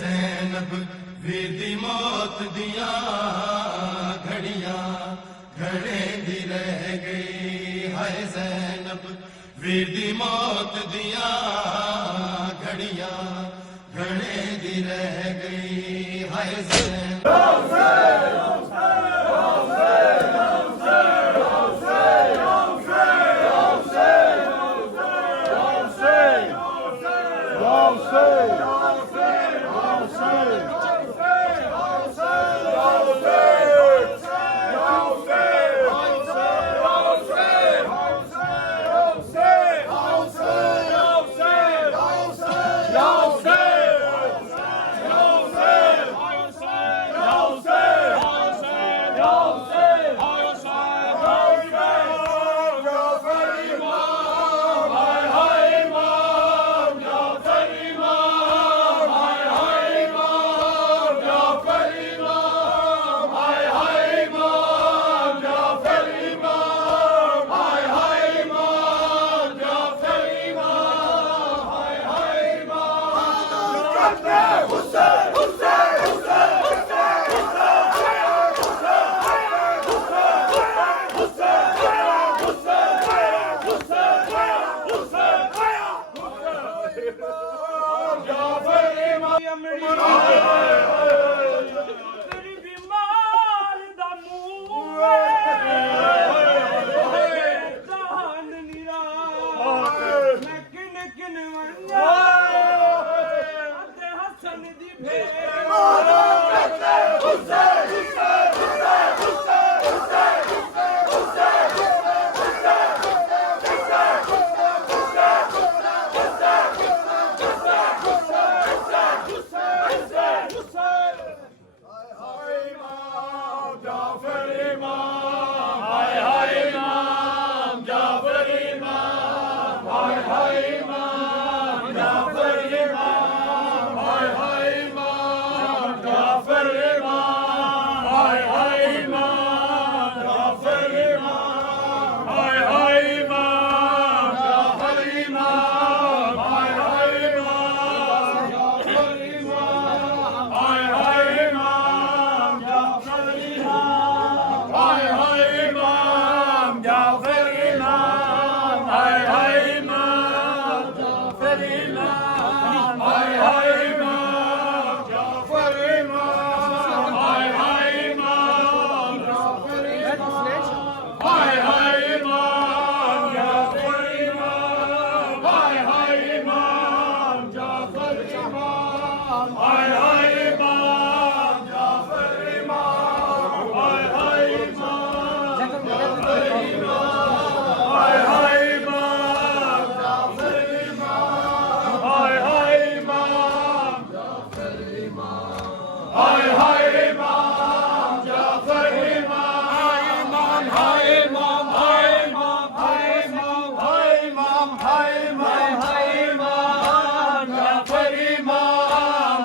ज़ैनब वीर दी मौत दिया घड़ियां घड़े दी रह गई। हाय ज़ैनब वीर दी मौत दिया घड़ियां घड़े दी रह गई। हाय ज़ैनब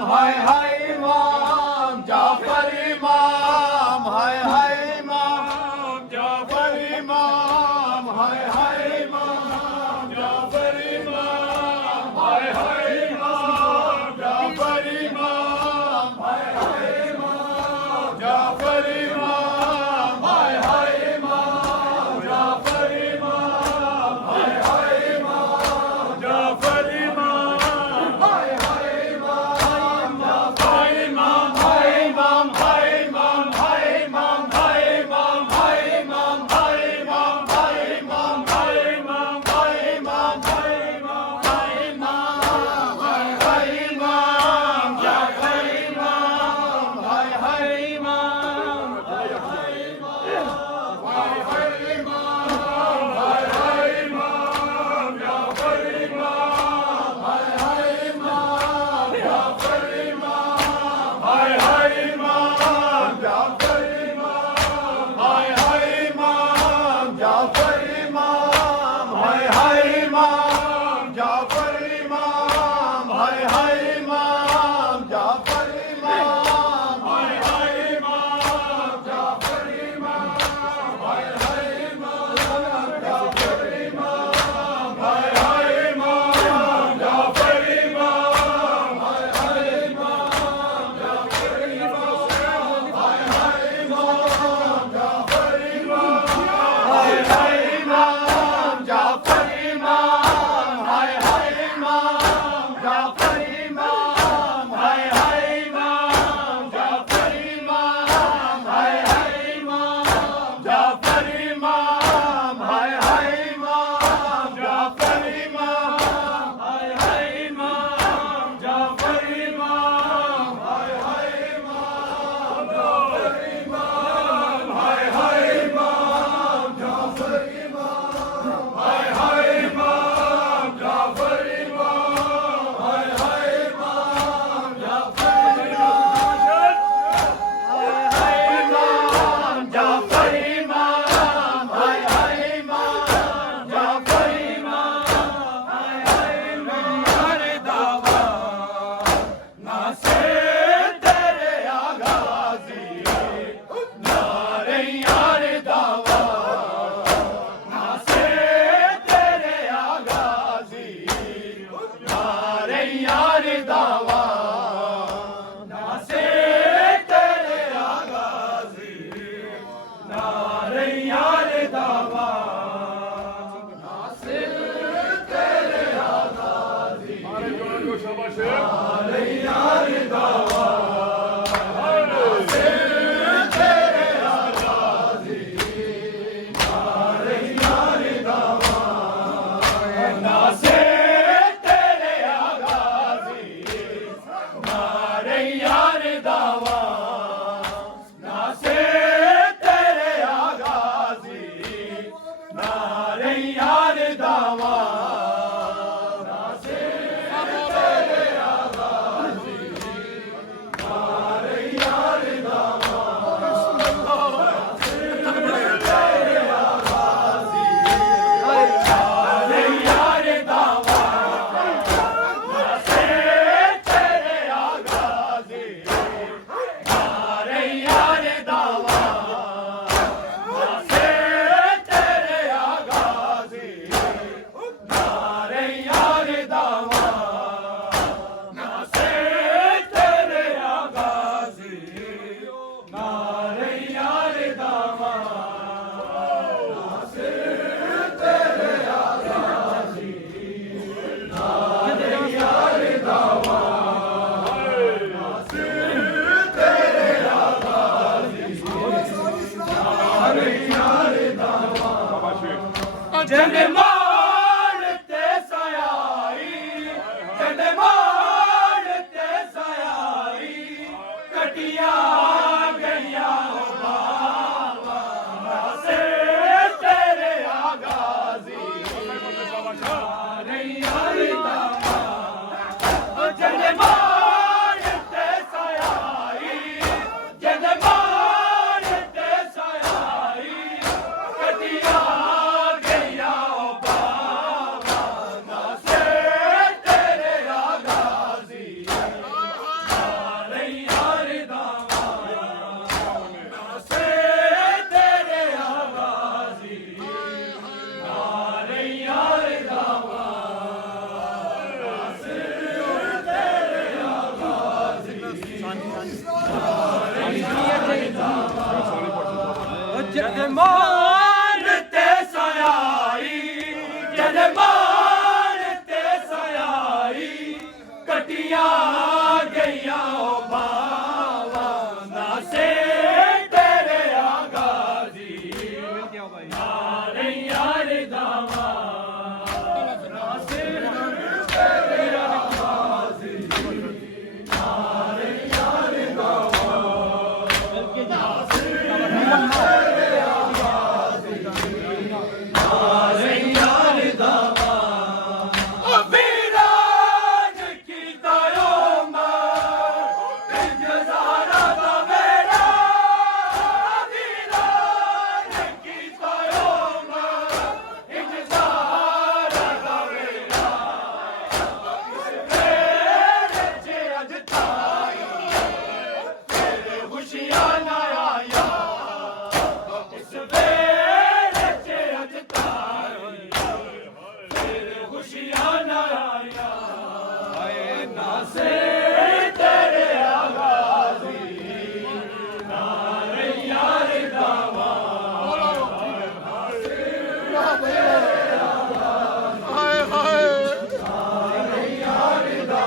Hi, hi. जाफर इमाम हाय हाय इमाम जाफर इमाम हाय हाय इमाम जाफर इमाम हाय हाय इमाम जाफर इमाम हाय हाय इमाम जाफर इमाम हाय हाय इमाम जाफर इमाम हाय हाय इमाम जाफर इमाम हाय हाय इमाम जाफर इमाम हाय हाय इमाम जाफर इमाम जाफर इमाम हाय हाय इमाम जाफर इमाम हाय हाय इमाम दावा ना से तेरे आगाज़ी नारे यार दावा ना से तेरे आगाज़ी नारे यार दावा ना से तेरे आगाज़ी नारे यार दावा ना से तेरे आगाज़ी नारे यार दावा ना से तेरे आगाज़ी नारे यार दावा ना से तेरे आगाज़ी नारे यार दावा ना से तेरे आगाज़ी नारे यार दावा ना से तेरे आगाज़ी नारे यार दावा नारे यार दावा ना से तेरे आगाज़ी नारे यार दावा ना से तेरे आगाज़ी नारे यार दावा ना से तेरे आगाज़ी नारे यार दावा ना से तेरे आगाज़ी नारे यार दावा ना से तेरे आगाज़ी नारे यार दावा जन मारते सयाई जन मारते सयाई कटिया गैया हो बाबा ना से तेरे आगाज़ी नारे यार दावा जन मारते सयाई जन मारते सयाई कटिया गैया हो बाबा ना से तेरे आगाज़ी नारे यार दावा ना से तेरे आगाज़ी नारे यार दावा ना से तेरे आगाज़ी नारे यार दावा जन मारते सयाई जन मारते सयाई कटिया गैया हो बाबा ना से तेरे आगाज़ी नारे यार दावा ना से तेरे आगाज़ी नारे यार दावा ना से तेरे आगाज़ी नारे यार दावा वीरान की दयोमा इंतज़ारा दा मेरा वीरान की दयोमा इंतज़ारा दा मेरा मेरे चे अज ताई तेरे खुशियां ना आया इस वेले चे अज ताई तेरे खुशियां ना आया ना से तेरे आगाज़ी नारे यार दावा हाय हाय नारे यार दावा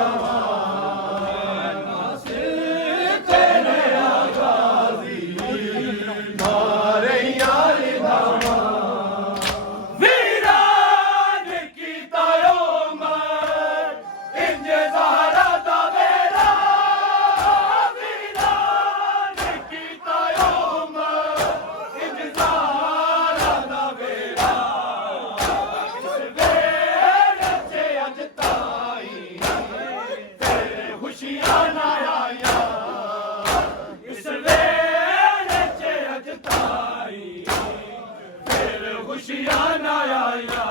खुशियां ना आया इस वेले च अज ताई फिर खुशियां ना आया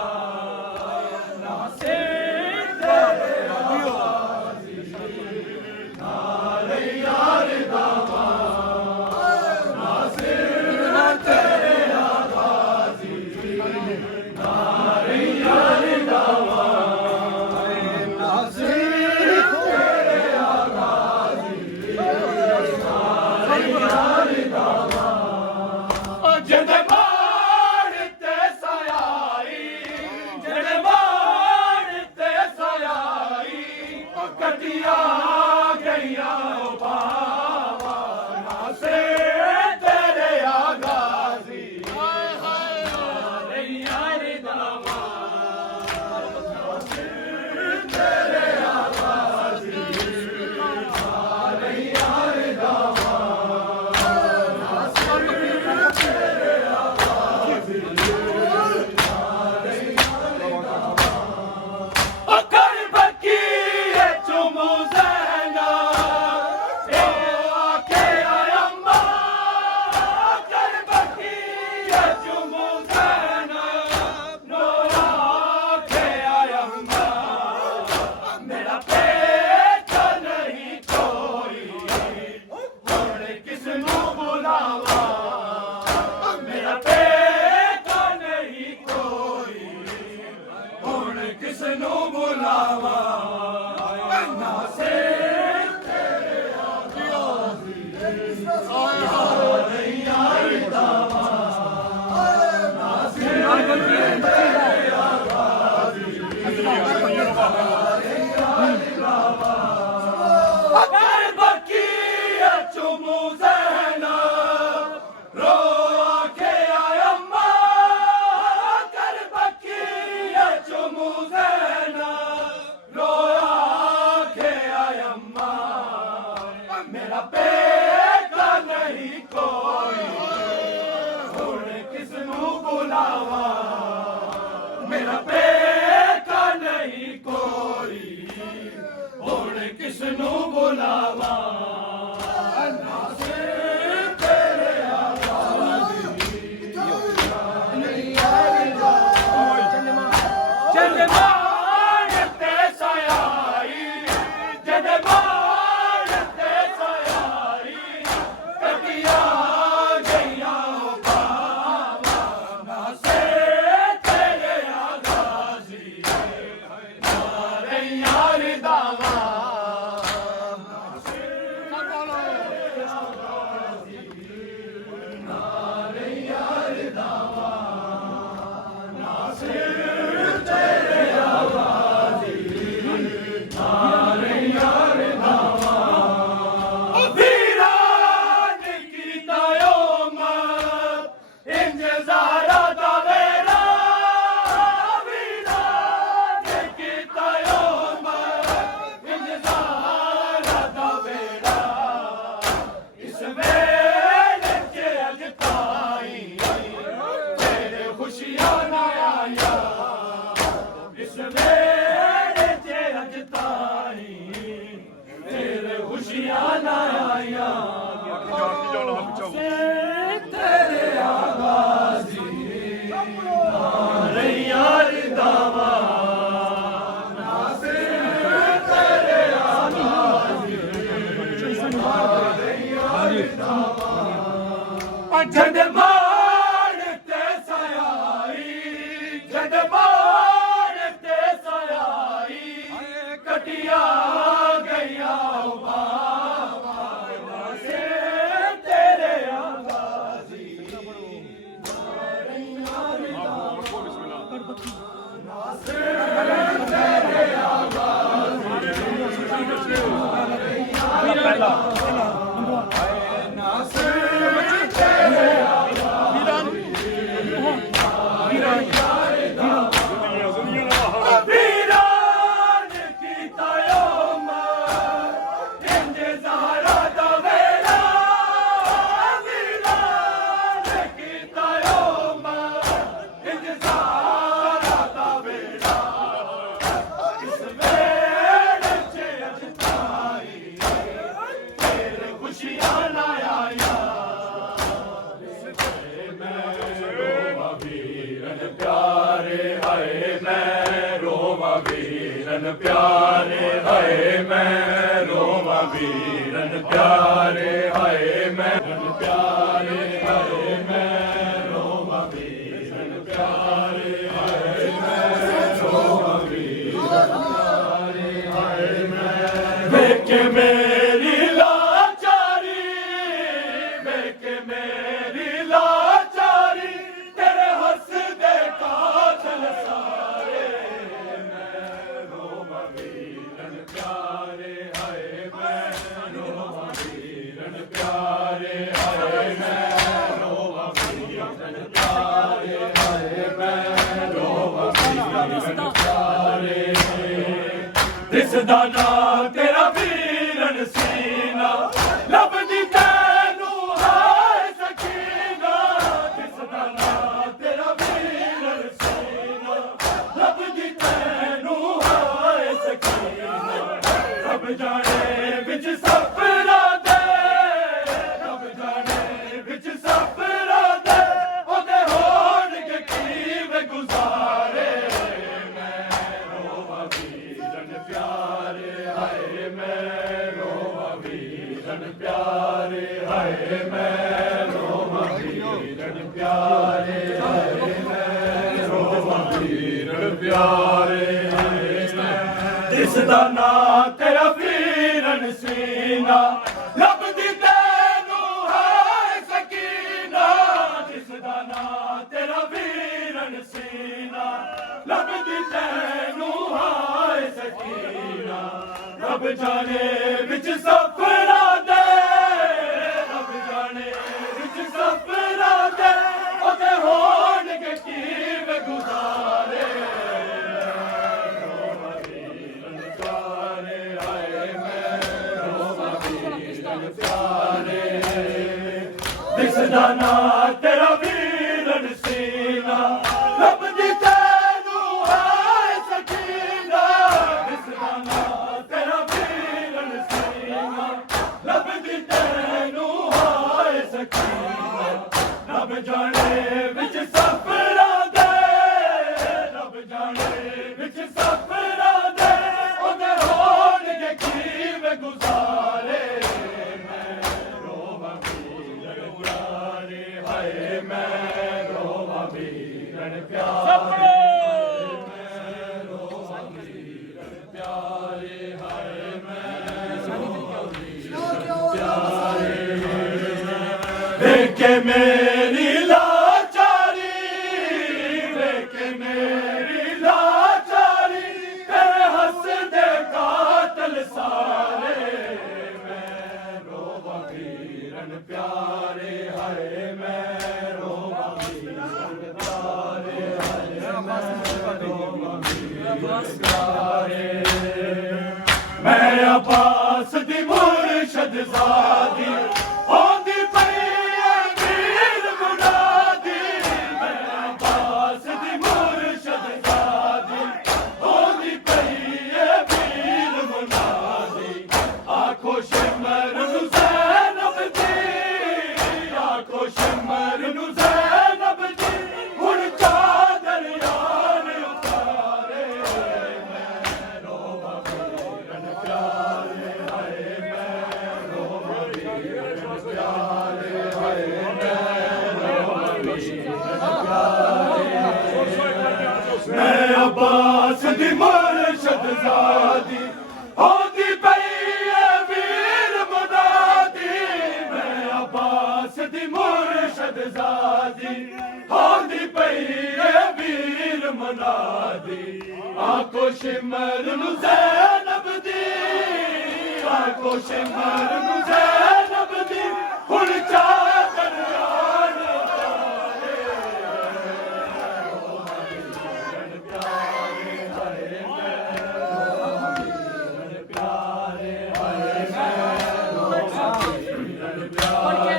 ना से तेरे आगाज़ी नारे यार दावा ना से तेरे आगाज़ी नारे यार दावा ना से तेरे आगाज़ी नारे यार दावा जद बाण ते सयाई जद बाण ते सयाई कटिया गईया बाबा ना से तेरे आगाज़ी नारे यार दावा ना से तेरे आगाज़ी नारे यार दावा ना से तेरे आगाज़ी नारे यार दावा अकर बकी चुमू ज़ैना ए आके आयम्मा अकर बकी चुमू ज़ैना नो आके आयम्मा मेरा पेट नहीं कोई हुण किसनू बुलावा मेरा पेट नहीं कोई हुण किसनू बुलावा ना से तेरे आगाज़ी नारे यार दावा ना से तेरे आगाज़ी नारे यार दावा अकर बकी चुमू ज़ैना रो आके आयम्मा अकर बकी चुमू ज़ैना रो आके आयम्मा मेरा पेट नहीं कोई हुण किसनू बुलावा मेरा पेट नहीं कोई हुण किसनू बुलावा ना से तेरे आगाज़ी नारे यार दावा जद बाण ते सयाई जद बाण ते सयाई कटिया गईया बाबा ना से तेरे आगाज़ी नारे यार दावा ना से तेरे आगाज़ी नारे यार दावा ना से तेरे आगाज़ी नारे यार दावा वीरान कीता उम्मत इंतज़ारा दा वेला वीरान कीता उम्मत इंतज़ारा दा वेला इस वेले च अज ताई तेरे खुशियां ना आया इस वेले च अज ताई तेरे खुशियां ना आया से तेरे आगाज़ी नारे यार दावा ना से तेरे आगाज़ी नारे यार दावा जद बाण ते सयाई जद बाण ते सयाई कटिया गईया बाबा ना से तेरे आगाज़ी नारे यार दावा ना से तेरे आगाज़ी नारे यार दावा ना से तेरे आगाज़ी नारे यार दावा वीरान कीता उम्मत इंतज़ारा दा वेला वीरान कीता उम्मत इंतज़ारा दा वेला इस वेले च अज ताई प्यारे हाय मैं रोवा वीरन प्यारे हाय मैं प्यारे हाय मैं रोवा वीरन प्यारे हाय मैं रोवा वीरन प्यारे हाय मैं वेख मेरी लाचारी वेख मेरी लाचारी तेरे हंसदे कातल सारे मैं रोवा वीरन प्यारे हाय मैं रोवा वीरन प्यारे हाय मैं रोवा वीरन प्यारे हाय मैं रोवा वीरन प्यारे दिसदा ना तेरा वीरन सीना लभदी तैनू हाय सकीना दिसदा ना तेरा वीरन सीना लभदी तैनू हाय सकीना रब जाने विच सफरा दे रब जाने विच सफरा दे ओदे होणगे कीवे गुजारे मैं रोवा वीरन प्यारे हाय मैं रोवा वीरन प्यारे हाय मैं रोवा वीरन प्यारे हाय मैं रोवा वीरन प्यारे हाय मैं दिसदा ना तेरा वीरन सीना लभदी तैनू हाय सकीना दिसदा ना तेरा वीरन सीना लभदी तैनू हाय सकीना रब जाने विच सफरा दे रब जाने विच सफरा दे ओदे होणगे कीवे गुजारे रोवा वीरन प्यारे हाय मैं रोवा वीरन प्यारे दिसदा ना तेरा वीरन सीना लभदी तैनू हाय सकीना दिसदा ना तेरा वीरन सीना लभदी तैनू हाय सकीना रब जाने विच सफरा दे रब जाने विच सफरा दे ओदे होणगे कीवे गुजारे मैं रोवा वीरन प्यारे हाय मैं रोवा वीरन प्यारे मैं रोवा वीरन प्यारे हाय मैं रोवा वीरन प्यारे वेख मेरी लाचारी वेख मेरी लाचारी तेरे हंसदे कातल सारे मैं रोवा वीरन प्यारे हाय मैं रोवा वीरन प्यारे हाय मैं रोवा वीरन प्यारे मैं अब्बास दी मुर्शद ज़ादी होंदी पई ऐ वीर मुनादी मैं अब्बास दी मुर्शद ज़ादी होंदी पई ऐ वीर मुनादी आखो शिमर नू ज़ैनब दी आखो शिमर नू ज़ैनब दी हुण चादर यार उतारे मैं रोवा वीरन प्यारे हाय मैं रोवा वीरन प्यारे हाय मैं रोवा वीरन प्यारे मैं अब्बास दी मुर्शद ज़ादी होंदी पई ऐ वीर मुनादी मैं अब्बास दी मुर्शद ज़ादी होंदी पई ऐ वीर मुनादी आखो शिमर नू ज़ैनब दी आखो शिमर नू ज़ैनब दी हुण चादर यार उतारे रोवा वीरन प्यारे हाय मैं रोवा वीरन प्यारे हाय मैं रोवा वीरन प्यारे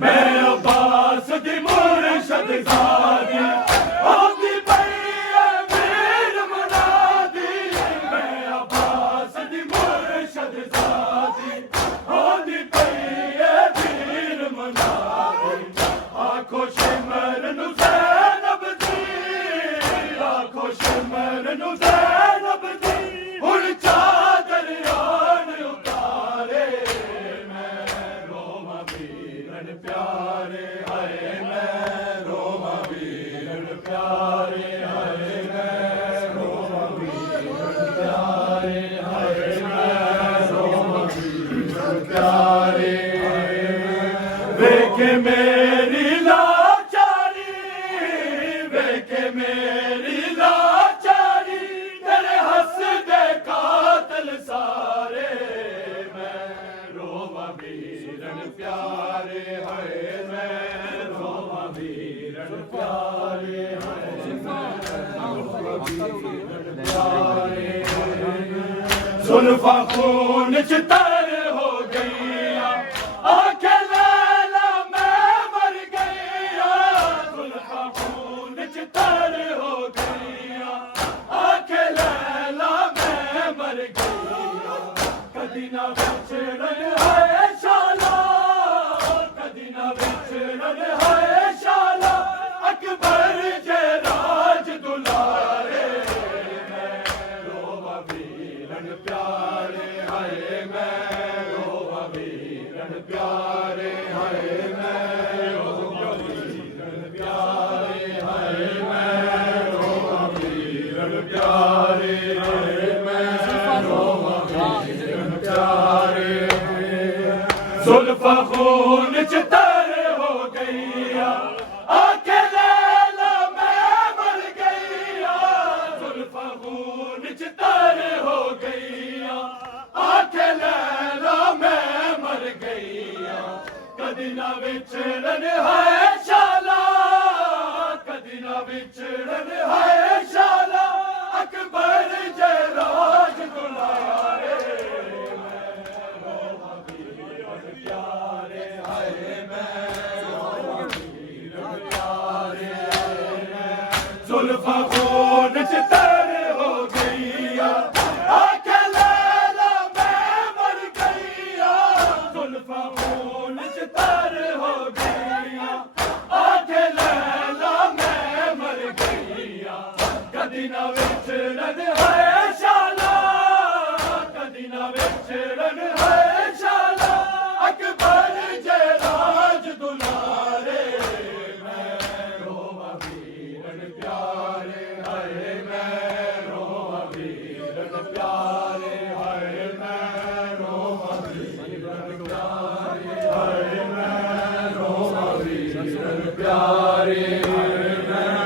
मैं अब्बास दी मुर्शद ज़ादी होंदी पई ऐ वीर मुनादी मैं अब्बास दी मुर्शद ज़ादी जुल्फा खून चितर हो गईया आंखें लैला मैं मर गईया जुल्फा खून चितर हो गईया आंखें लैला मैं मर गईया कदी ना विछड़न है शाला कदी ना विछड़न है शाला अकबर जे राज दुलारे मैं रोवा वीरन प्यारे हाय मैं रोवा वीरन प्यारे हाय मैं रोवा वीरन प्यारे हाय मैं रोवा वीरन प्यारे हाय मैं रोवा वीरन प्यारे जुल्फा खून चितर हो गईया आंखें लैला मैं मर गईया जुल्फा खून चितर हो गईया आंखें लैला मैं मर गईया कदी ना विछड़न है शाला कदी ना विछड़न है शाला अकबर जे राज दुलारे प्यारे हाय मैं जुल्फा खून चितर हो गईया आंखें लैला मैं मर गईया जुल्फा खून चितर हो गईया आंखें लैला मैं मर गईया कदी ना विछड़न है शाला कदी ना विछड़न है शाला अकबर जे राज दुलारे मैं रोवा वीरन प्यारे हाय मैं रोवा वीरन प्यारे हाय मैं रोवा वीरन प्यारे हाय मैं रोवा वीरन प्यारे हाय मैं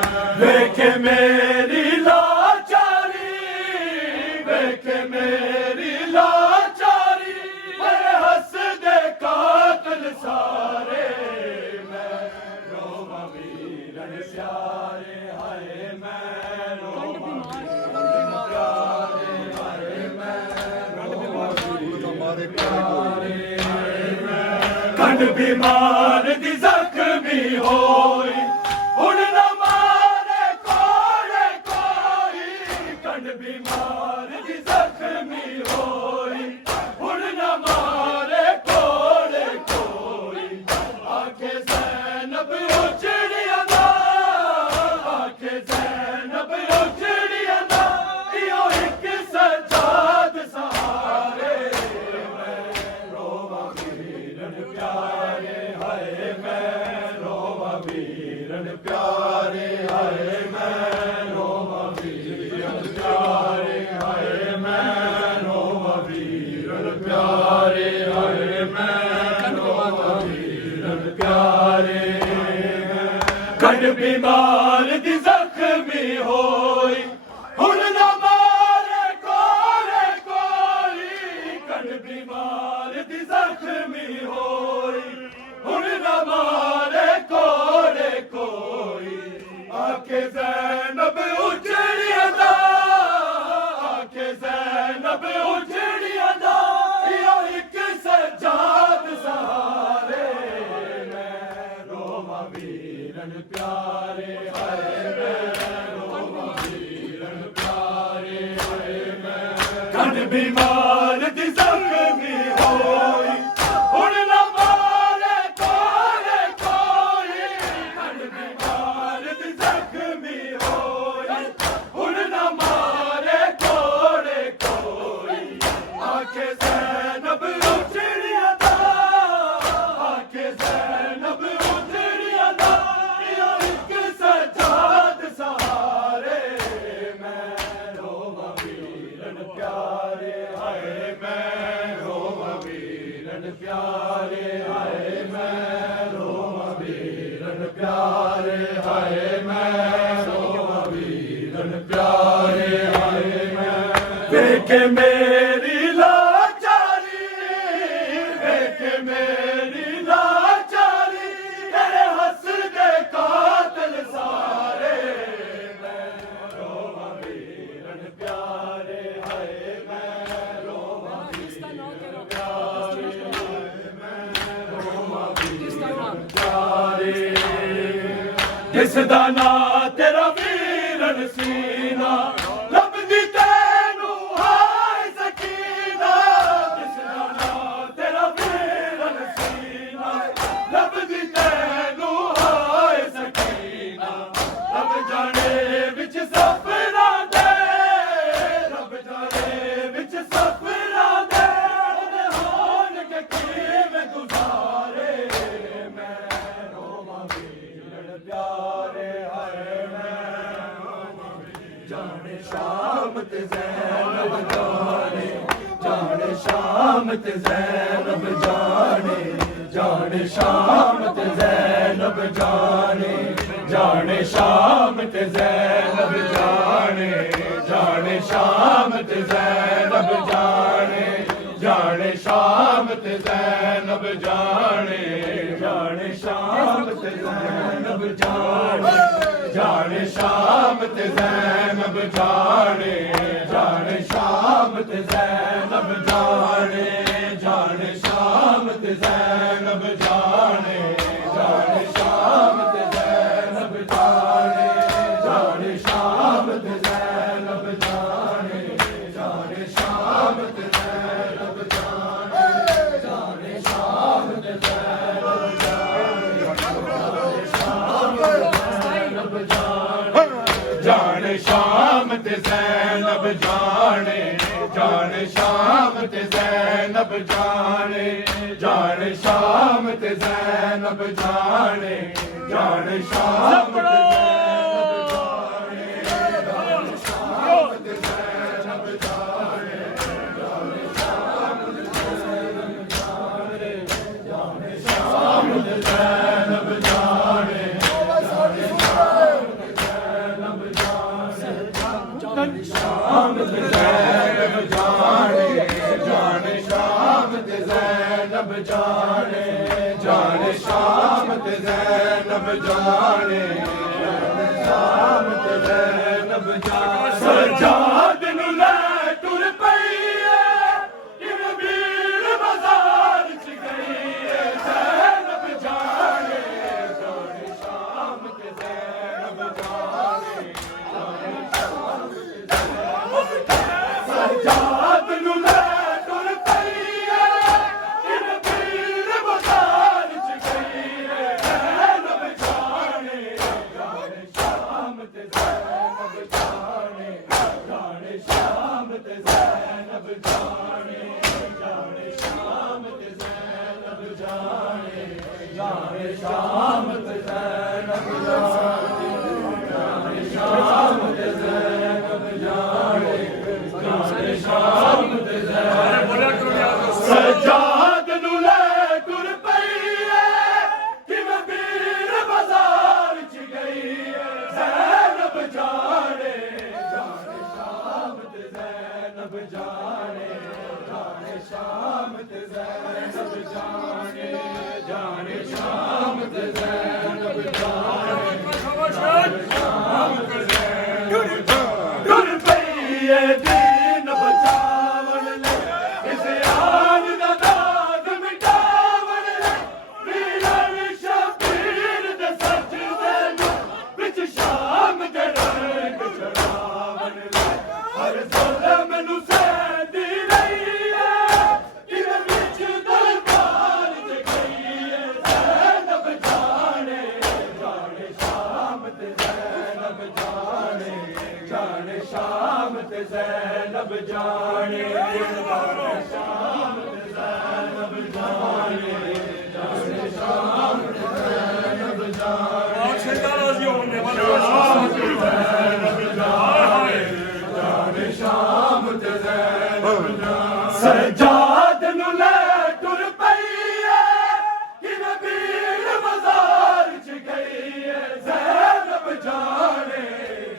देखे मेरी लाचारी देखे मेरी लाचारी मेरे हंस दे कातिल सारे मैं रोवा वीरन प्यारे हाय मैं रोवा वीरन प्यारे हाय मैं रोवा वीरन प्यारे हाय मैं कंड बीमार दी जख्मी होई हुन न मारे कोड़े कोई कंड बीमार दी जख्मी होई हुन न मारे कोड़े कोई आंखें ज़ैनब उजड़िया दा आंखें ज़ैनब उजड़िया दा यो एक सजाद सहारे मैं रोवा वीरन प्यारे हाय मैं रोवा वीरन प्यारे हाय मैं रोवा वीरन प्यारे हाय मैं रोवा वीरन प्यारे हाय मैं रोवा वीरन प्यारे कंड बीमार दी जख्मी होई हुन न मारे कोड़े कोई कंड बीमार दी जख्मी होई हुन न मारे कोड़े कोई आंखें ज़ैनब उजड़िया दा आंखें ज़ैनब उजड़िया दा यो एक सजाद सहारे मैं रोवा वीरन प्यारे हाय मैं रोवा वीरन प्यारे हाय मैं कंड बीमार दी जख्मी होई हुन न मारे कोड़े कोई कंड बीमार दी जख्मी होई हुन न मारे कोड़े कोई आंखें ज़ैनब उजड़िया दा आंखें ज़ैनब उजड़िया दा यो एक सजाद सहारे मैं रोवा वीरन प्यारे हाय मैं रोवा वीरन प्यारे हाय मैं रोवा वीरन प्यारे हाय मैं रोवा वीरन प्यारे हाय मैं देखे मेरी लाचारी देखे मेरी लाचारी तेरे हंस दे कातिल किस दा नां तेरा वीरन सीना लभदी तैनू हाय सकीना किस दा नां तेरा वीरन सीना लभदी तैनू हाय सकीना रब जाने विच सफरा दे रब जाने विच सफरा दे होन के किवें गुजारे मैं रोवां वीरन प्यारे हाय जाने शाम ते ज़ैनब जाने जाने शाम ते ज़ैनब जाने जाने शाम ते ज़ैनब जाने जाने शाम ते ज़ैनब जाने जाने शाम ते ज़ैनब जाने जाने शाम ते ज़ैनब जाने जाने शाम ते ज़ैनब जाने जाने शाम ते ज़ैनब जाने जाने शाम ते ज़ैनब जाने जाने शाम ते ज़ैनब जाने जाने शाम ते ज़ैनब जाने जाने शाम ते ज़ैनब जाने जाने शाम ते ज़ैनब जाने जाने शाम ते ज़ैनब जाने शाम ते ज़ैनब जाने जाने शाम ते ज़ैनब जाने जाने शाम ते ज़ैनब जाने जाने शाम ते शाम ते ज़ैनब जाने जाने शाम ते ज़ैनब जाने जाने शाम ते ज़ैनब जाने शाम ते ज़ैनब जाने सजाद नू लै टुर पई किवें भीड़ बाज़ार च गई ज़ैनब जाने जाने शाम ते ज़ैनब जाने सजाद नू लै टुर पई किवें भीड़ बाज़ार च गई ज़ैनब जाने जाने शाम ते ज़ैनब जाने जाने शाम ते ज़ैनब जाने जाने शाम ते ज़ैनब जाने जाने शाम ते ज़ैनब जाने जाने शाम ते ज़ैनब जाने जाने शाम ते सजाद नू लै टुर पई किवें भीड़ बाज़ार च गई ज़ैनब जाने जाने शाम ते ज़ैनब जाने जाने शाम ते ज़ैनब जाने जाने शाम ते ज़ैनब जाने शाम ते ज़ैनब टुर पई दीन बचावन ले इस याद दा दाग मिटावन ले वीरन शबीर दे सजदे नूं विच शाम दे रंग चढ़ावन ले हर ज़ुल्म नूं सहदी रही है किवें विच दरबार च गई है ज़ैनब जाने जाने शाम ते ज़ैनब जाने जाने शाम ते ज़ैनब जाने जाने शाम ते ज़ैनब जाने जाने शाम ते ज़ैनब जाने शाम ते ज़ैनब जाने जाने शाम ते ज़ैनब जाने सजाद नू लै टुर पई किवें भीड़ बाज़ार च गई ज़ैनब जाने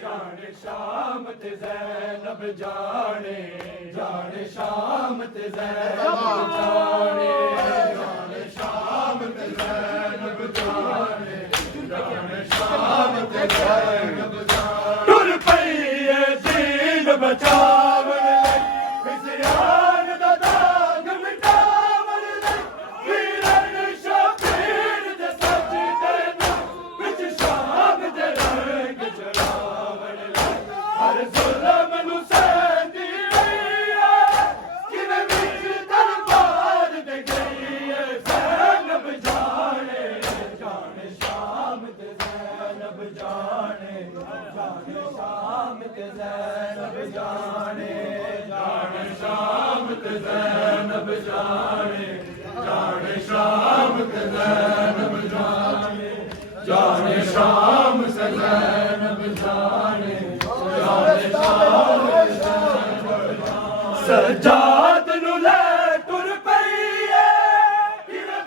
जाने शाम ते ज़ैनब जाने जाने शाम ते ज़ैनब जाने जाने शाम ते ज़ैनब जाने जाने शाम ते ज़ैनब जाने टुर पई दीन बचावन लई इस याद दा दाग मिटावन लई वीरन शबीर दे सजदे नूं विच शाम दे ज़ैनब जाने जाने शाम ते ज़ैनब जाने जाने शाम ते ज़ैनब जाने जाने शाम से ज़ैनब जाने जाने शाम सजाद नू ले टुर पई है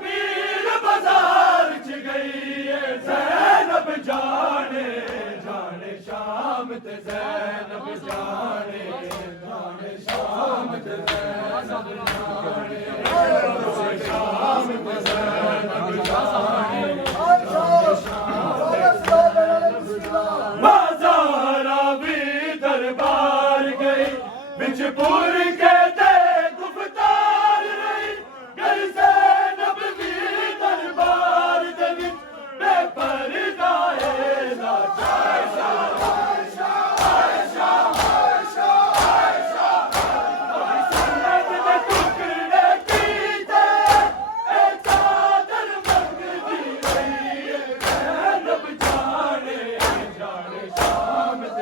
पीर बाजार च गई है ज़ैनब जाने जाने शाम ते ज़ैनब जाने जाने शाम ते ज़ैनब जाने शाम ते ज़ैनब जाने बाज़ारा भी दरबार गई बिचपुर के दे गुफ्तार रही घर ज़ैनब भी दरबार दे विच बेपर्दा है लाचार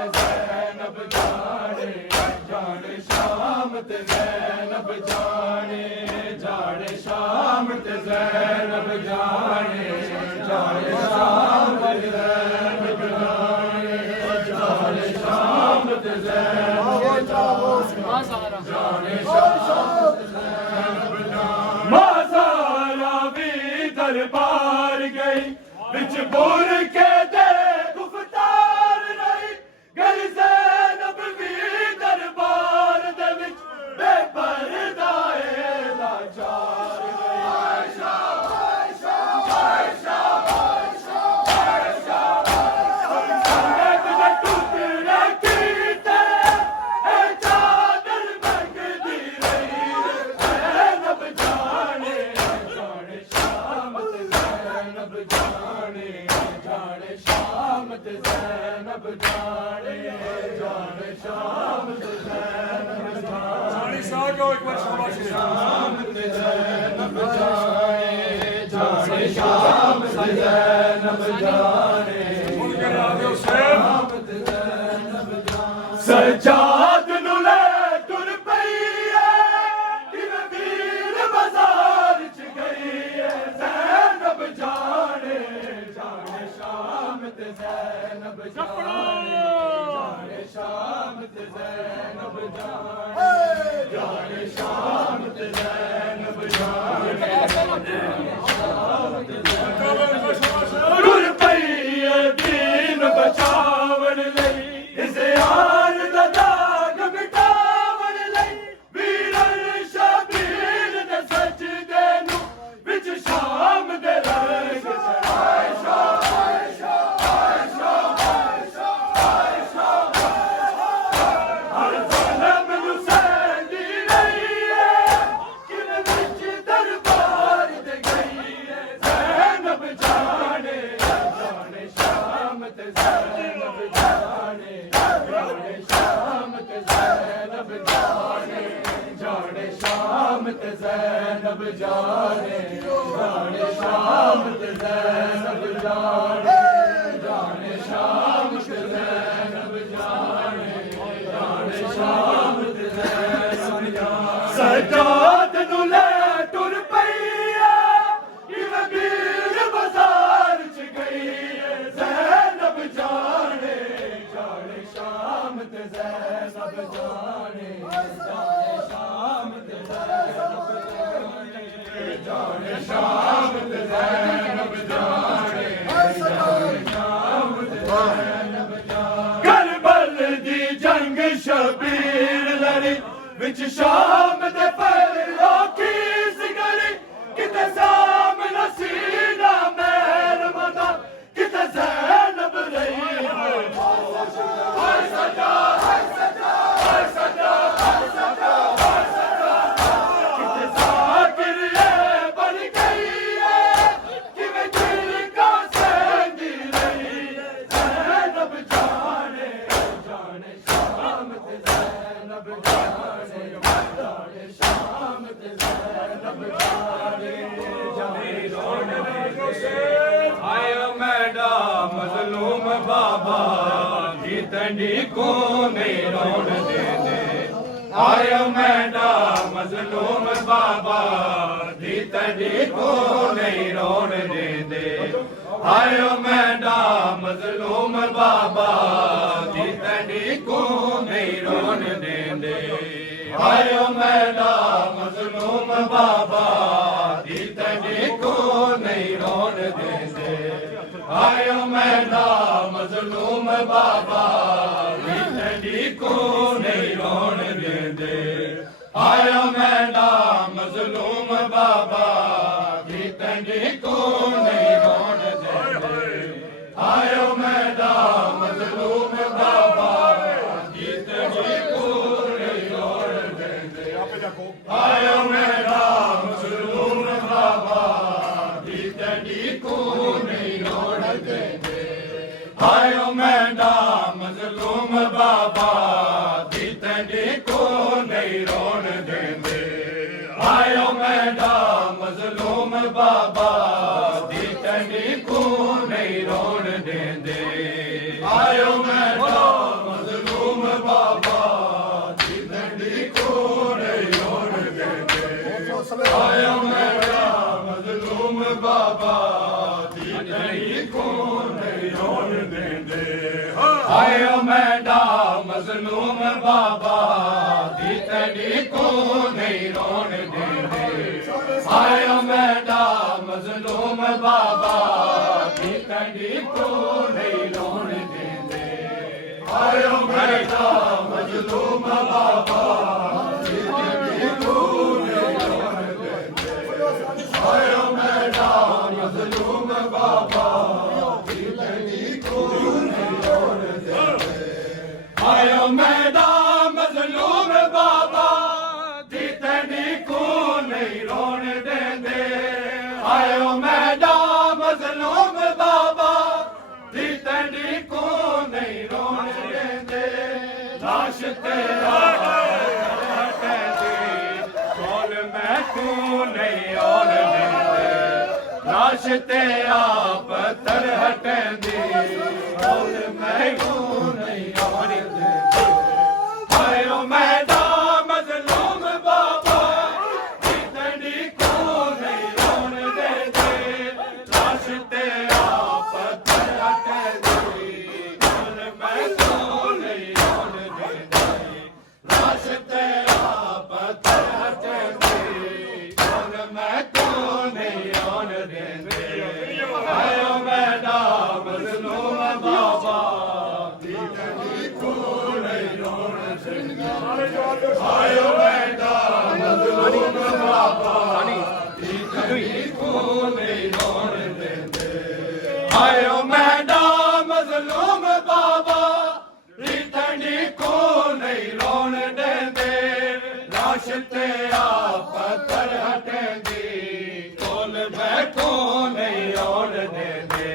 ज़ैनब जाने जाने शाम ते ज़ैनब जाने जाने शाम ते ज़ैनब जाने जाने शाम ते ज़ैनब जाने शाम ते ज़ैनब जाने बाज़ारा भी दरबार गई बिचपुर के दे गुफ्तार नहीं घर ज़ैनब भी दरबार दे विच बेपर्दा है लाचार आयशा आयशा आयशा आयशा आयशा संगत दे टुकड़े कीते ए चादर मंगदी रही ज़ैनब जाने जाने शाम ते ज़ैनब जाने जाने शाम ते ज़ैनब जाने जाने शाम ते ज़ैनब जाने शाम ते ज़ैनब जाने जाने शाम ते ज़ैनब जाने शाम ते ज़ैनब जाने सजाद नू ले टुर पई है पीर बाजार च गई है ज़ैनब जाने जाने शाम ते ज़ैनब जाने जाने शाम ते ज़ैनब जाने जाने शाम ते ज़ैनब जाने टुर पई है दीन बचावन लई इज़हार दा दाग मिटावन लई वीरन शबीर दे सजदे नू विच शाम दे रंग आयशा आयशा आयशा आयशा आयशा हर ज़नम नू सहंदी रही है किवें विच दरबार दे गई है ज़ैनब जाने जाने शाम ते ज़ैनब जाने जाने शाम ते ज़ैनब जाने जाने शाम ते ज़ैनब जाने जाने शाम ते ज़ैनब जाने जाने शाम ते ज़ैनब जाने जाने शाम ते ज़ैनब जाने सजाद नू ले टुर पई है इवें पीर बाजार च गई है ज़ैनब जाने जाने शाम ते ज़ैनब जाने जाने शाम ते ज़ैनब जाने जाने शाम ते ज़ैनब जाने जाने शाम ते ज़ैनब जाने करबल दी जंग शबीर लड़ी विच शाम दे फरोखी सिगरी किते सामना सीना मैर मदा किते ज़ैनब रही हाय सजा हाय सजा हाय सजा हाय सजा हाय सजा किते ज़ाकिर बन गई है किवें दिल का सहंदी रही ज़ैनब जाने जाने शाम ते ज़ैनब जाने जाने शाम ते ज़ैनब जाने जाने आयो मैडा मजलूम बाबा गीत जीतनी को नहीं रोन देंदे आयो मेरा मजलूम बाबा जीतनी को नहीं रोन देंदे आयो मेरा मजलूम बाबा जीतनी को नहीं रोन देंदे आयो मेरा मजलूम बाबा जीतनी को नहीं रोन देंदे आयो मेरा मजलूम बाबा जीतनी को नहीं रोन देंदे आयो मेरा मजलूम बाबा जीतनी को नहीं रोन देंदे आयो मेरा मजलूम बाबा जीतनी को नहीं रोन देंदे आयो मेरा मजलूम बाबा जीतनी को नहीं रोन देंदे आयो मेरा मजलूम बाबा जीतनी को नहीं रोन देंदे आयो मेरा मजलूम बाबा जीतनी को नहीं रोन देंदे आयो मेरा मजलूम बाबा जीतनी को नहीं रोन देंदे आयो मेरा मजलूम बाबा जीतनी को नहीं रोन देंदे आयो मेरा मजलूम बाबा जीतनी को नहीं रोन देंदे आयो मेरा मजलूम बाबा जीतनी को नहीं रोन देंदे आयो मेरा मजलूम बाबा जीतनी को नहीं रोन देंदे आयो मेरा मजलूम बाबा जीतनी को नहीं रोन देंदे आयो मेरा मजलूम बाबा जीतनी को नहीं रोन देंदे आयो मेरा मजलूम बाबा जीतनी को नहीं रोन देंदे लाश तेरा बोल मैं तू नहीं और देंदे लाश तेरा पत्थर हटेंदी बोल मैं तू नहीं और देंदे आयो मेरा मजलूम बाबा जीतनी को नहीं रोन देंदे लाश तेरा पत्थर हटेंदी बोल मैं तू नहीं रोन देंदे लाश तेरा पत्थर हटेंदी बोल मैं तू नहीं रोन देंदे आयो मेरा मजलूम बाबा जीतनी को नहीं रोन देंदे आयो मेरा मजलूम बाबा जीतनी को नहीं रोन देंदे आयो मेरा मजलूम बाबा जीतनी को नहीं रोन देंदे लाश तेरा पत्थर हटेंदी कोल मैं को नहीं रोन देंदे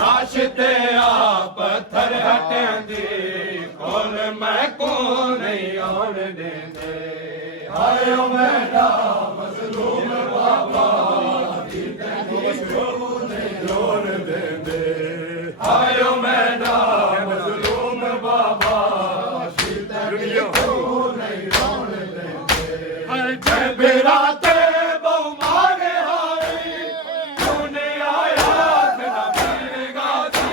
लाश तेरा पत्थर हटेंदी कोल मैं को नहीं रोन देंदे आयो मेरा मजलूम बाबा जीतनी को नहीं रोन देंदे आयो मेरा मजलूम बाबा जीतनी को नहीं रोन देंदे जय बिराते बहुमान हारी तूने आया तेरा वीर गाजी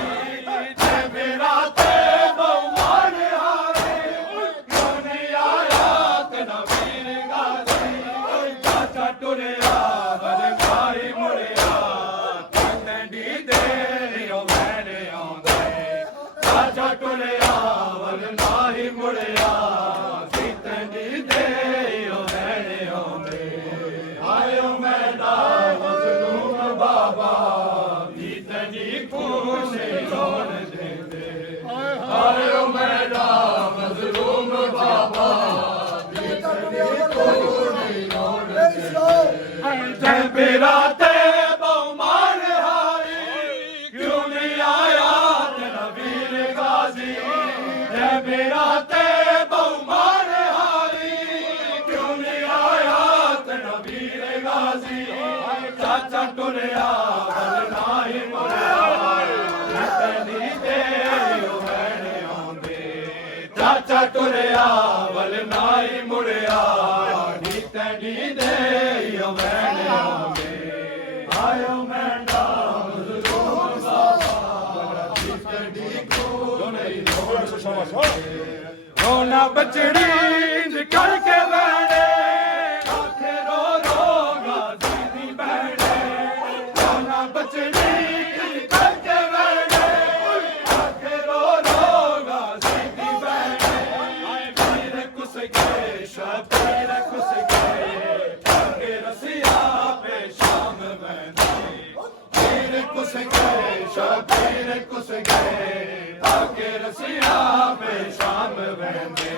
जय बिराते बहुमान हारी तूने आया तेरा वीर गाजी चाचा टुरिया बलगाई मुड़िया तंडी दे ओ मैंने आंदे चाचा टुरिया बलगाई मुड़िया तंडी दे ओ मैंने आंदे आयो मेरा मजलूम बाबा जीतनी को नहीं रोन देंदे आयो मेरा मजलूम बाबा जीतनी को नहीं रोन देंदे जय बिराते बहुमान हारी क्यों नहीं आया तेरा वीर गाजी जय बिराते बहुमान हारी क्यों नहीं आया तेरा वीर गाजी चाचा टुरिया बलना ही मुड़िया तनी दे ओ मैंने आंदे मुड़िया वल नाई मुड़िया नी तैनी दे यो मैंने आवे आयो मेंढा मजलूम बाबा नी तैनी को नहीं रोना बचड़ी निकल के बहने आखे रो रोगा दीदी बहने रोना बचड़ी निकल के बहने आखे रो रोगा दीदी बहने आए पीर कुस गए शबीर कुस गए आगे रसिया पे शाम बहने पीर कुस गए शबीर कुस गए आगे रसिया पे शाम बहने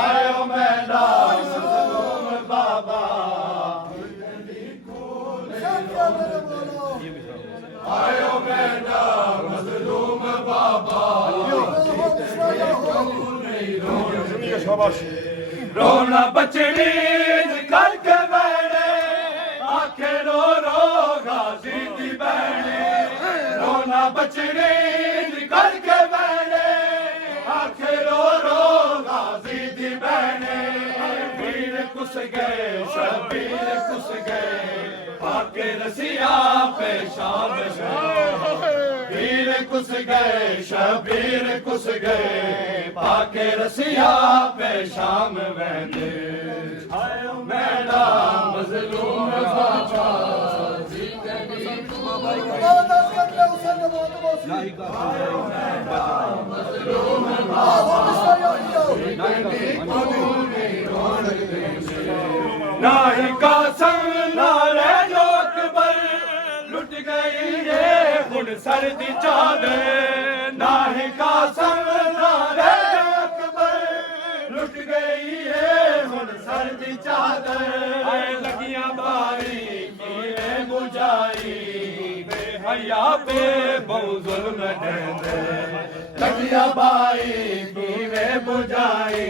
आयो मेरा मजलूम बाबा आयो मेरा मजलूम बाबा रोना बचड़ी निकल के बहने आखे रो रो गाजी दी बहने रोना बचड़ी निकल के बहने आखे रो रो गाजी दी बहने पीर कुस गए शबीर कुस गए पाके रसिया पे शाम पीर कुस गए शबीर कुस गए पाके रसिया पे शाम बहने आयो मेरा मजलूम बाबा नाही का संग नारे जो अकबर लुट गई ये हुन सर्दी चादर नाही का संग नारे जो अकबर लुट गई ये हुन सर्दी चादर आए लगियां बारी कीने बुझाई बेहया पे बहु जुल्म देंदे लगियां बारी कीने बुझाई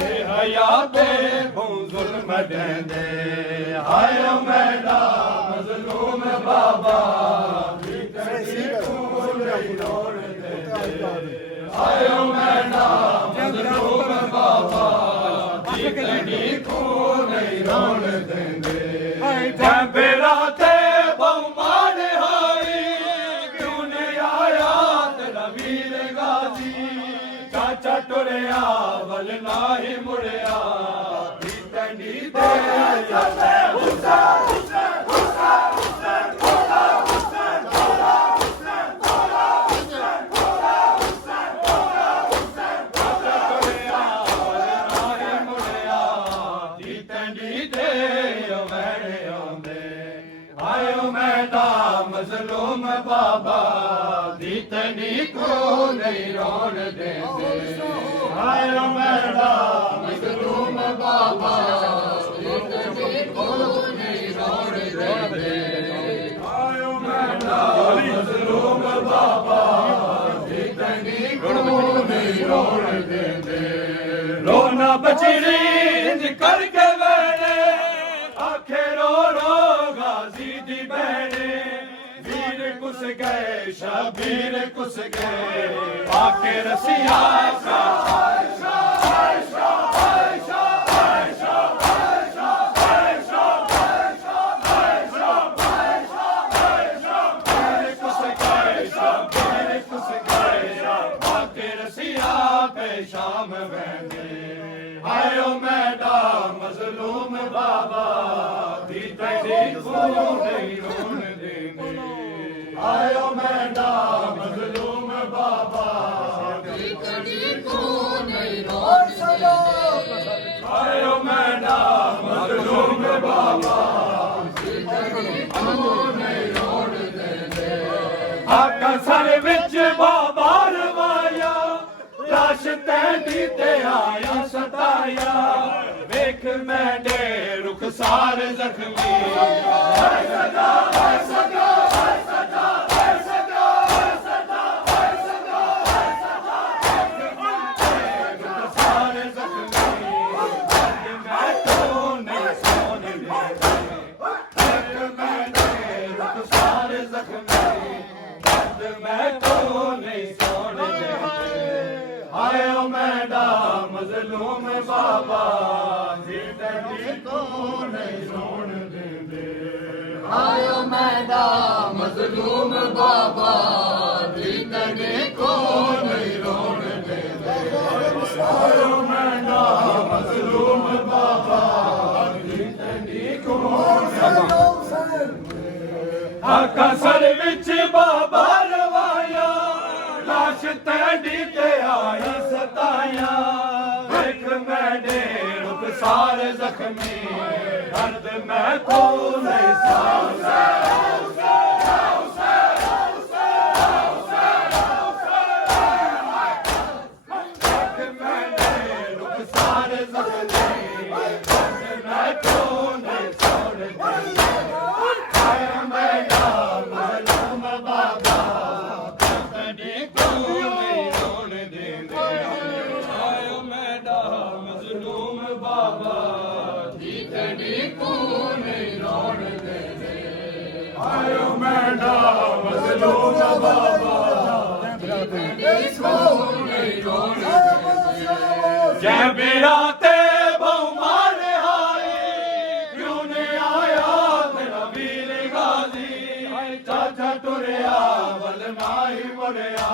बेहया पे बहु जुल्म देंदे आयो मेरा मजलूम बाबा आयो मेरा मजलूम बाबा जितनी को नहीं रोन देंगे बेरा थे बहु मारे हारी क्यों नहीं आया तेरा वीर गाजी चाचा टुरया वल नाही मुड़िया जितनी दे मजलूम बाबा जितनी को नहीं रोन देंगे आयो मेरा मजलूम बाबा जितनी को नहीं रोन देंगे आयो मेरा मजलूम बाबा जितनी को नहीं रोन देंगे रोना बचड़ी निकल के बहने आखे रो रो गाजी दी बहने कुस गए शबीर कुस गए आके रसिया शाम बहने आयो मेरा मजलूम बाबा दी को नहीं रोन देंगे आयो मेरा मजलूम बाबा को नहीं रोन आयो मेरा मजलूम बाबा को नहीं रोन देंगे आका सर विच बाबा रवाया लाश तैंदी ते आया सताया वेख मैंने रुखसार जख्मी आयो मेरा मजलूम ਕਸਰ ਵਿੱਚ ਬਾਬਾ ਰਵਾਇਆ ਲਾਸ਼ ਤੈਡੀ ਤੇ ਆਈ ਸਤਾਇਆ ਵੇਖ ਮੈਨੇ ਰੁਖਸਾਰ ਜ਼ਖਮੀ ਦਰਦ ਮੈਂ ਕੋ ਨਹੀਂ ਸਾਹ जय बिराते बहुमार हाय क्यों ने आया तेरा वीर गाजी चाचा टुरिया बलनाई मुड़िया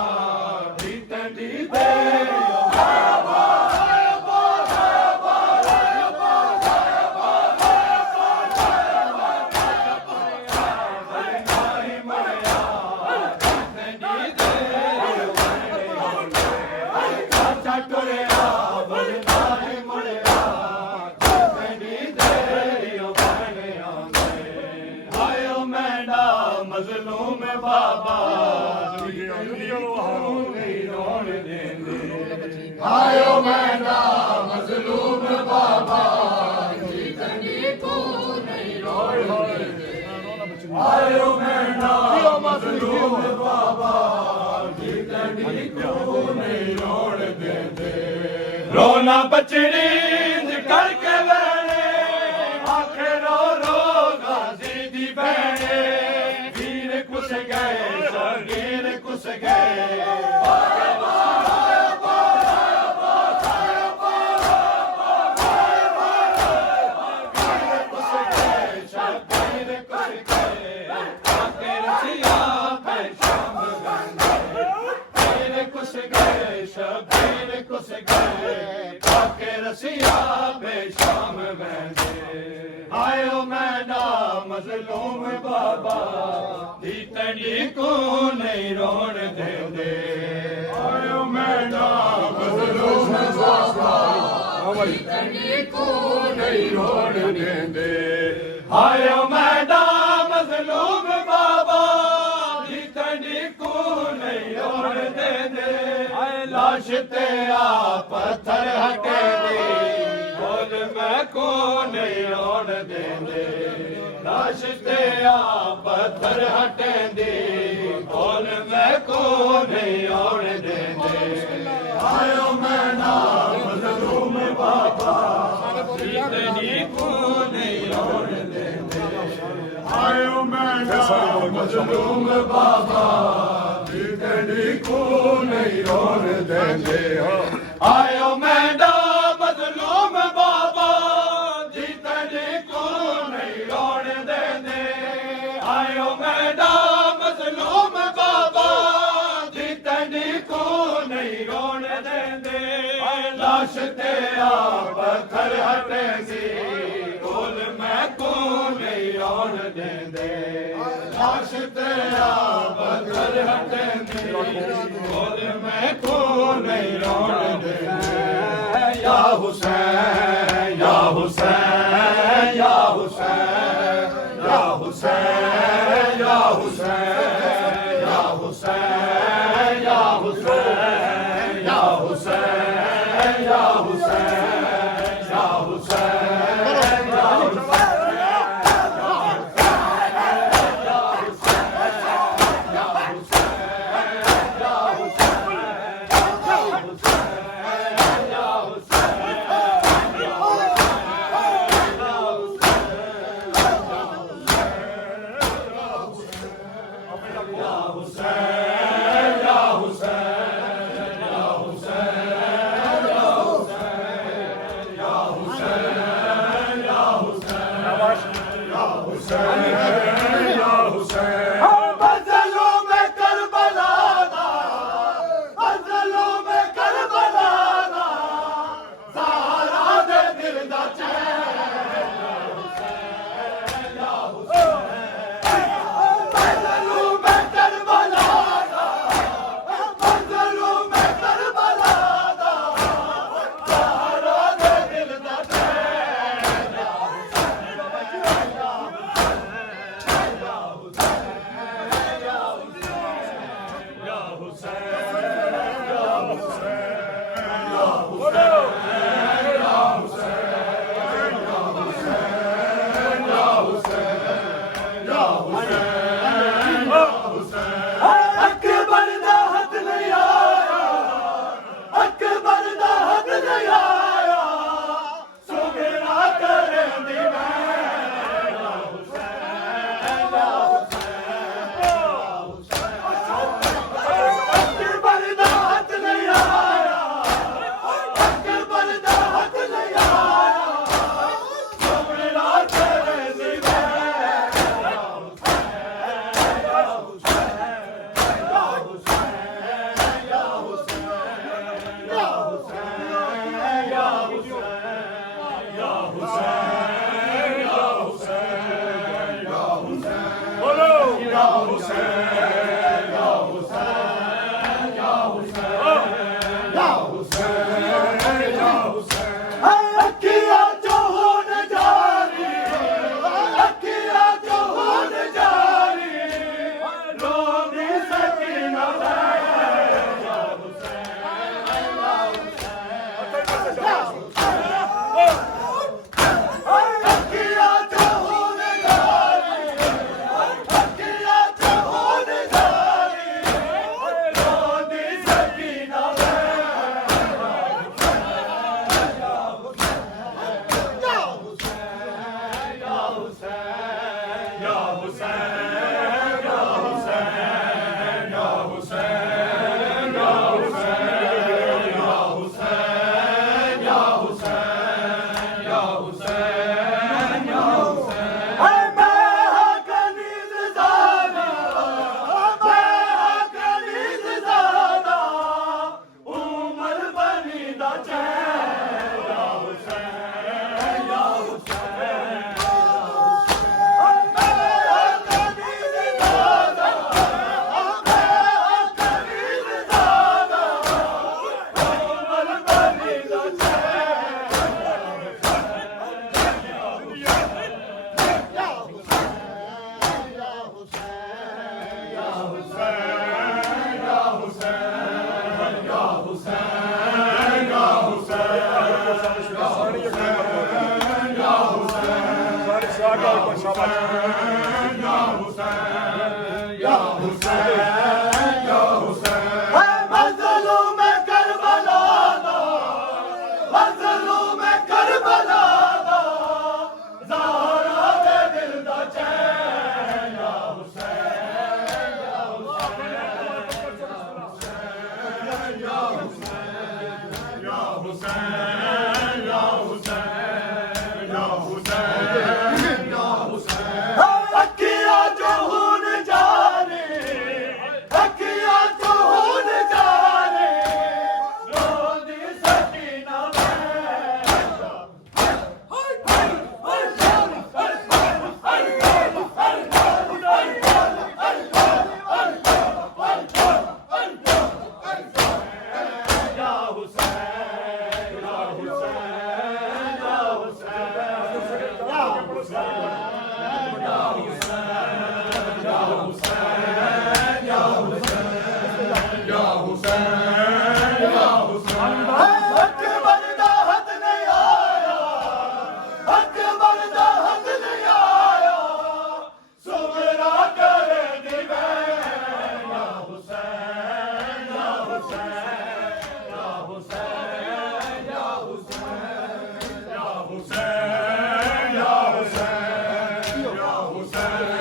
दीते दीते मजलूम बाबा आयो मैना मजलूम बाबा आयो मैना मजलूम बाबा नहीं रोण देंदे रोना बचड़ी करके वैने आखे रो रो गाजी दी बहने कुछ गए शगीर कुछ गए आयो मैना मजलूम बाबा दीतनी को नहीं रोण दे दे आयो मैना मजलूम बाबा दीतनी को नहीं रोण दे दे आयो मैना मजलूम बाबा दीतनी को नहीं रोण दे दे लाश ते आ पत्थर हटे दे बोल मैं को नहीं रोण देंदे लाश ते आ पत्थर हटेंदे बोल मैं को नहीं रोण देंदे आयो मैं ना मजलूम बाबा दीतनी को नहीं रोण देंदे आयो मैं ना मजलूम बाबा दीतनी को नहीं रोण देंदे आयो मैं ना मजलूम बाबा जीतने को नहीं रोण देंदे आयो मैडा मजलूम बाबा जीतने को नहीं रोण देंदे लाश ते आ पत्थर हटेंदी बोल मैं को नहीं रोण देंदे लाश ते आ पत्थर हटेंदी बोल मैं को नहीं रोण देंदे या हुसैन या हुसैन या हुसैन या हुसैन या हुसैन या हुसैन या हुसैन या हुसैन या हुसैन या हुसैन हुसैन या हुसैन या हुसैन या हुसैन या हुसैन या हुसैन या हुसैन या हुसैन या हुसैन है मैं कनीज़ ज़ादा मैं कनीज़ ज़ादा उमर बनी दा चैन या हुसैन या Hussain Husain, Ya Husain, Ya Husain.